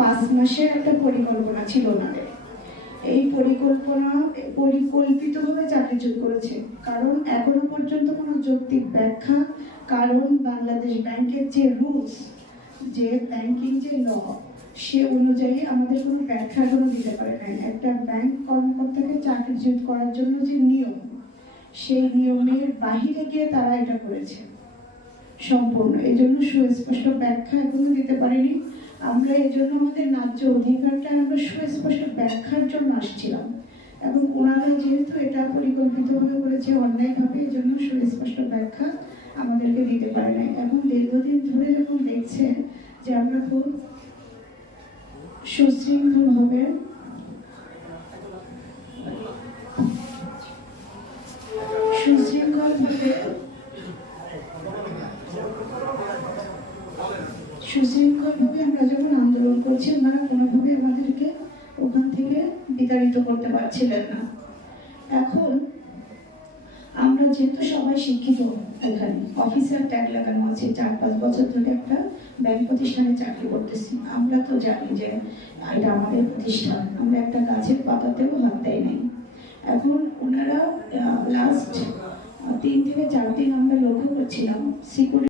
5 মাসের একটা পরিকল্পনা ছিল ওনাদের। এই পরিকল্পিতভাবে চাকরিচ্যুত করেছে, কারণ এখনো পর্যন্ত কোনো যৌক্তিক ব্যাখ্যা, কারণ বাংলাদেশ ব্যাংকের যে রুলস, যে ব্যাংকিং যে ল, সে অনুযায়ী আমাদের কোনো ব্যাখ্যা এখনো দিতে পারে নাই। একটা ব্যাংক কর্মকর্তাকে চাকরিচ্যুত করার জন্য যে নিয়ম, সেই নিয়মের বাহিরে গিয়ে তারা এটা করেছে সম্পূর্ণ। এই জন্য সুস্পষ্ট ব্যাখ্যা এখনো দিতে পারিনি। আমরা এই জন্য আমাদের ন্যায্য অধিকারটা আমরা সুস্পষ্ট ব্যাখ্যার জন্য আসছিলাম, এবং ওনারা যেহেতু এটা পরিকল্পিতভাবে করেছে অন্যায়ভাবে, এই জন্য সুস্পষ্ট ব্যাখ্যা আমাদেরকে দিতে পারে নাই। এখন দীর্ঘদিন ধরে যখন দেখছে যে আমরা খুব সুশৃঙ্খলভাবে আমরা যখন আন্দোলন করছি, ওনারা কোনোভাবে আমাদেরকে ওখান থেকে বিতাড়িত করতে পারছিলেন না। এখন আমরা যেহেতু সবাই শিক্ষিত, এখানে অফিসার ট্যাগ লাগানো আছে, 4-5 বছর ধরে একটা ব্যাংক প্রতিষ্ঠানে চাকরি করতেছি, আমরা তো জানি যে এটা আমাদের প্রতিষ্ঠান, আমরা একটা গাছের পাতাতেও হাত দেয় নাই। এখন ওনারা লাস্ট 3 থেকে 4 দিন আমরা লক্ষ্য করছিলাম সিকিউরিটি